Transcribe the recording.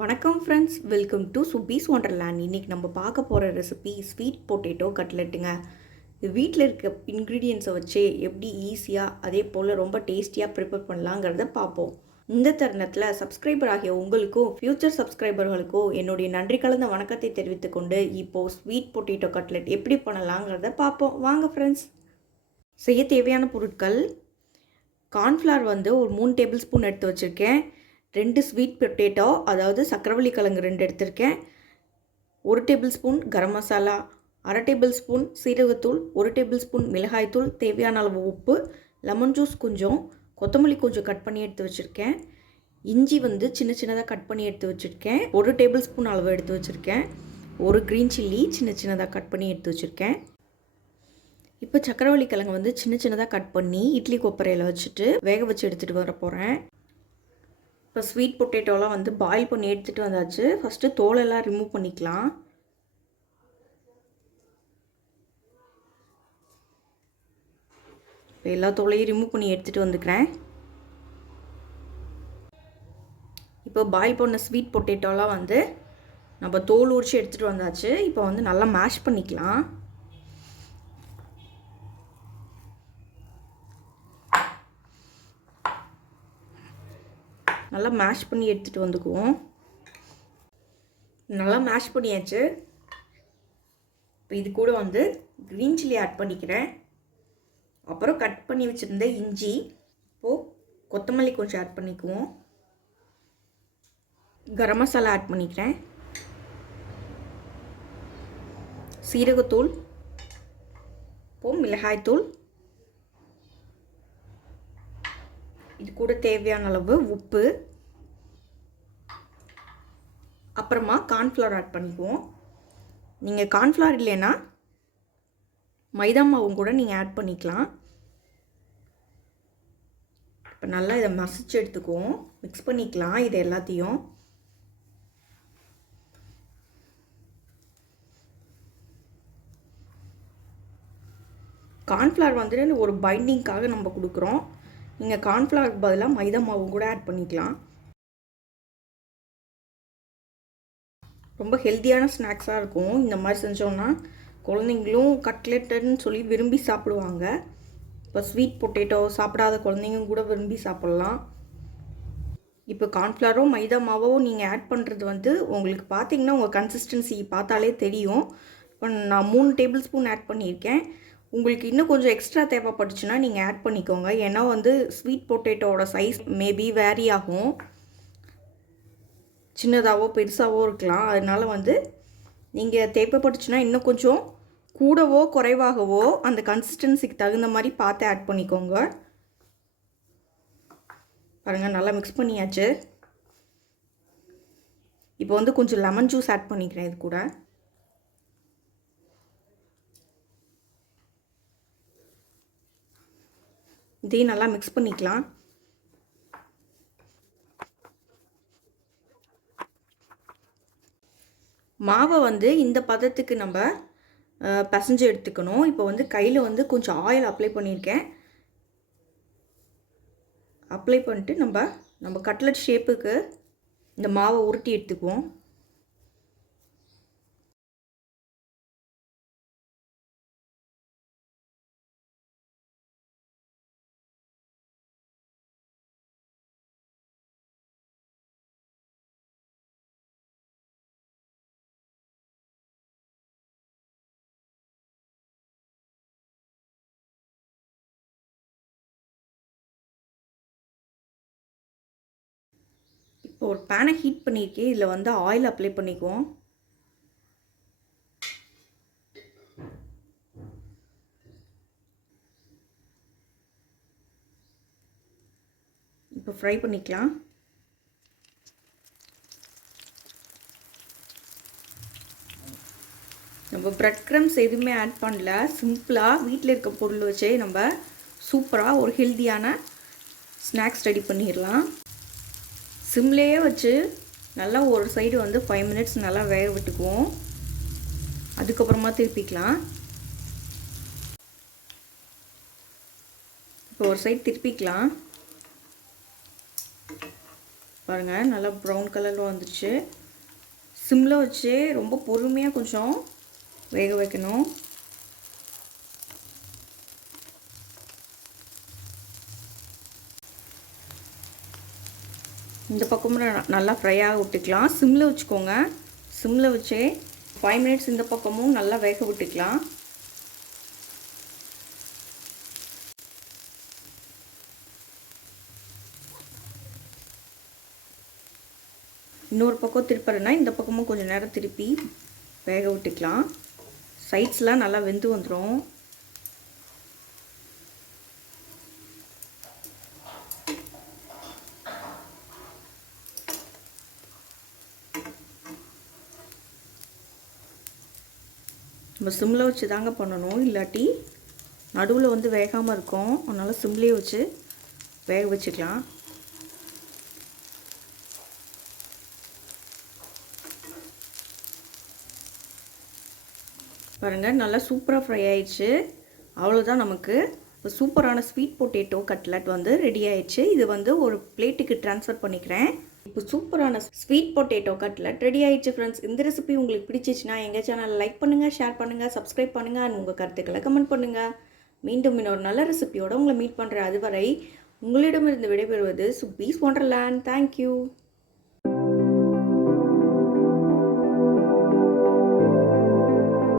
வணக்கம் friends, welcome to சுப்பீஸ் wonderland. இன்றைக்கி நம்ம பார்க்க போகிற ரெசிபி ஸ்வீட் பொட்டேட்டோ கட்லெட்டுங்க. இது வீட்டில் இருக்க இன்க்ரீடியன்ஸை வச்சு எப்படி ஈஸியாக அதே போல் ரொம்ப டேஸ்டியாக ப்ரிப்பேர் பண்ணலாங்கிறத பார்ப்போம். இந்த தருணத்தில் சப்ஸ்கிரைபர் ஆகிய உங்களுக்கும் ஃப்யூச்சர் சப்ஸ்கிரைபர்களுக்கும் என்னுடைய நன்றி கலந்த வணக்கத்தை தெரிவித்துக்கொண்டு இப்போது ஸ்வீட் பொட்டேட்டோ கட்லெட் எப்படி பண்ணலாங்கிறத பார்ப்போம். வாங்க ஃப்ரெண்ட்ஸ். செய்ய தேவையான பொருட்கள்: கார்ன்ஃப்ளவர் ஒரு 3 டேபிள் ஸ்பூன் எடுத்து வச்சுருக்கேன். 2 ஸ்வீட் பொட்டேட்டோ, அதாவது சக்கரவள்ளி கிழங்கு 2 எடுத்திருக்கேன். 1 table spoon garam masala, 1/2 table spoon சீரகத்தூள், 1 டேபிள் ஸ்பூன் மிளகாய்த்தூள், தேவையான அளவு உப்பு, லெமன் ஜூஸ் கொஞ்சம், கொத்தமல்லி கொஞ்சம் கட் பண்ணி எடுத்து வச்சுருக்கேன். இஞ்சி சின்ன சின்னதாக கட் பண்ணி எடுத்து வச்சுருக்கேன். 1 டேபிள் ஸ்பூன் அளவு எடுத்து வச்சுருக்கேன். 1 க்ரீன் சில்லி சின்ன சின்னதாக கட் பண்ணி எடுத்து வச்சுருக்கேன். இப்போ சக்கரவள்ளி கிழங்கு சின்ன சின்னதாக கட் பண்ணி இட்லி கொப்பரையில் வச்சுட்டு வேக வச்சு எடுத்துகிட்டு வர போகிறேன். இப்போ ஸ்வீட் பொட்டேட்டோலாம் பாயில் பண்ணி எடுத்துகிட்டு வந்தாச்சு. ஃபஸ்ட்டு தோலெல்லாம் ரிமூவ் பண்ணிக்கலாம். இப்போ எல்லா தோலையும் ரிமூவ் பண்ணி எடுத்துகிட்டு வந்துக்கிறேன். இப்போ பாயில் பண்ண ஸ்வீட் பொட்டேட்டோலாம் நம்ம தோல் உரிச்சு எடுத்துகிட்டு வந்தாச்சு. இப்போ நல்லா மேஷ் பண்ணிக்கலாம். நல்லா மேஷ் பண்ணி எடுத்துகிட்டு வந்துக்குவோம். நல்லா மேஷ் பண்ணியாச்சு. இப்போ இது கூட க்ரீன் சில்லி ஆட் பண்ணிக்கிறேன். அப்புறம் கட் பண்ணி வச்சுருந்த இஞ்சி, இப்போது கொத்தமல்லி கொஞ்சம் ஆட் பண்ணிக்குவோம். கரம் மசாலா ஆட் பண்ணிக்கிறேன். சீரகத்தூள், இப்போது மிளகாய்த்தூள், இது கூட தேவையான அளவு உப்பு, அப்புறமா கார்ன்ஃப்ளவர் ஆட் பண்ணிக்குவோம். நீங்கள் கார்ன்ஃப்ளவர் இல்லைன்னா மைதா மாவும் கூட நீங்கள் ஆட் பண்ணிக்கலாம். இப்போ நல்லா இதை மசிச்சு எடுத்துக்குவோம். மிக்ஸ் பண்ணிக்கலாம் இது எல்லாத்தையும். கார்ன்ஃப்ளவர் ஒரு பைண்டிங்காக நம்ம கொடுக்குறோம். நீங்கள் கார்ன்ஃப்ளவருக்கு பதிலாக மைதா மாவும் கூட ஆட் பண்ணிக்கலாம். ரொம்ப ஹெல்த்தியான ஸ்நாக்ஸாக இருக்கும். இந்த மாதிரி செஞ்சோன்னா குழந்தைங்களும் கட்லெட்டுன்னு சொல்லி விரும்பி சாப்பிடுவாங்க. இப்போ ஸ்வீட் பொட்டேட்டோ சாப்பிடாத குழந்தைங்க கூட விரும்பி சாப்பிட்லாம். இப்போ கார்ன்ஃப்ளவரோ மைதா மாவோ நீங்கள் ஆட் பண்ணுறது உங்களுக்கு பார்த்தீங்கன்னா உங்கள் கன்சிஸ்டன்சி பார்த்தாலே தெரியும். இப்போ நான் 3 டேபிள் ஸ்பூன் ஆட் பண்ணியிருக்கேன். உங்களுக்கு இன்னும் கொஞ்சம் எக்ஸ்ட்ரா தேவைப்பட்டுச்சுன்னா நீங்கள் ஆட் பண்ணிக்கோங்க. ஏன்னா ஸ்வீட் பொட்டேட்டோட சைஸ் மேபி வேரி ஆகும். சின்னதாகவோ பெருசாகவோ இருக்கலாம். அதனால் நீங்கள் தேவைப்பட்டுச்சுன்னா இன்னும் கொஞ்சம் கூடவோ குறைவாகவோ அந்த கன்சிஸ்டன்சிக்கு தகுந்த மாதிரி பார்த்து ஆட் பண்ணிக்கோங்க. பாருங்கள், நல்லா மிக்ஸ் பண்ணியாச்சு. இப்போ கொஞ்சம் லெமன் ஜூஸ் ஆட் பண்ணிக்கிறேன் இது கூட. இதையும் நல்லா மிக்ஸ் பண்ணிக்கலாம். மாவை இந்த பதத்துக்கு நம்ம பிசைஞ்சு எடுத்துக்கணும். இப்போ கையில் கொஞ்சம் ஆயில் அப்ளை பண்ணியிருக்கேன். அப்ளை பண்ணிட்டு நம்ம கட்லெட் ஷேப்புக்கு இந்த மாவை உருட்டி எடுத்துக்குவோம். இப்போ ஒரு பேனை ஹீட் பண்ணியிருக்கேன். இதில் ஆயில் அப்ளை பண்ணிக்குவோம். இப்போ ஃப்ரை பண்ணிக்கலாம். நம்ம பிரெட் க்ரம்ஸ் எதுவுமே ஆட் பண்ணல. சிம்பிளாக வீட்டில் இருக்க பொருள் வச்சே நம்ம சூப்பராக ஒரு ஹெல்த்தியான ஸ்நாக்ஸ் ரெடி பண்ணிடலாம். சிம்லேயே வச்சு நல்லா ஒரு சைடு 5 மினிட்ஸ் நல்லா வேக விட்டுக்குவோம். அதுக்கப்புறமா திருப்பிக்கலாம். இப்போ ஒரு சைடு திருப்பிக்கலாம். பாருங்கள் நல்லா ப்ரௌன் கலரில் வந்துச்சு. சிம்மில் வச்சு ரொம்ப பொறுமையாக கொஞ்சம் வேக வைக்கணும். இந்த பக்கமும் நல்லா ஃப்ரையாக விட்டுக்கலாம். சிம்மில் வச்சுக்கோங்க. சிம்மில் வச்சே 5 மினிட்ஸ் இந்த பக்கமும் நல்லா வேக விட்டுக்கலாம். இன்னொரு பக்கம் திருப்பறேன்னா இந்த பக்கமும் கொஞ்சம் நேரம் திருப்பி வேக விட்டுக்கலாம். சைட்ஸ்லாம் நல்லா வெந்து வந்துடும். நம்ம சிம்மில் வச்சு தாங்க பண்ணணும், இல்லாட்டி நடுவில் வந்து வேகாமல் இருக்கும். அதனால் சிம்லேயே வச்சு வேக வச்சுக்கலாம். பாருங்கள் நல்லா சூப்பராக ஃப்ரை ஆயிடுச்சு. அவ்வளோதான், நமக்கு ஒரு சூப்பரான ஸ்வீட் பொட்டேட்டோ கட்லட் வந்து ரெடி ஆயிடுச்சு. இது வந்து ஒரு பிளேட்டுக்கு ட்ரான்ஸ்ஃபர் பண்ணிக்கிறேன். இப்போ சூப்பரான ஸ்வீட் பொட்டேட்டோ கட்லட் ரெடி ஆயிடுச்சு ஃப்ரெண்ட்ஸ். இந்த ரெசிபி உங்களுக்கு பிடிச்சிச்சுன்னா எங்கள் சேனலை லைக் பண்ணுங்கள், ஷேர் பண்ணுங்கள், சப்ஸ்கிரைப் பண்ணுங்கள் அண்ட் உங்கள் கருத்துக்களை கமெண்ட் பண்ணுங்கள். மீண்டும் இன்னொரு நல்ல ரெசிபியோடு உங்களை மீட் பண்ணுறேன். அதுவரை உங்களிடமிருந்து விடைபெறுவது சுப்பீஸ் ஒண்டர்லேண்ட். தேங்க்யூ.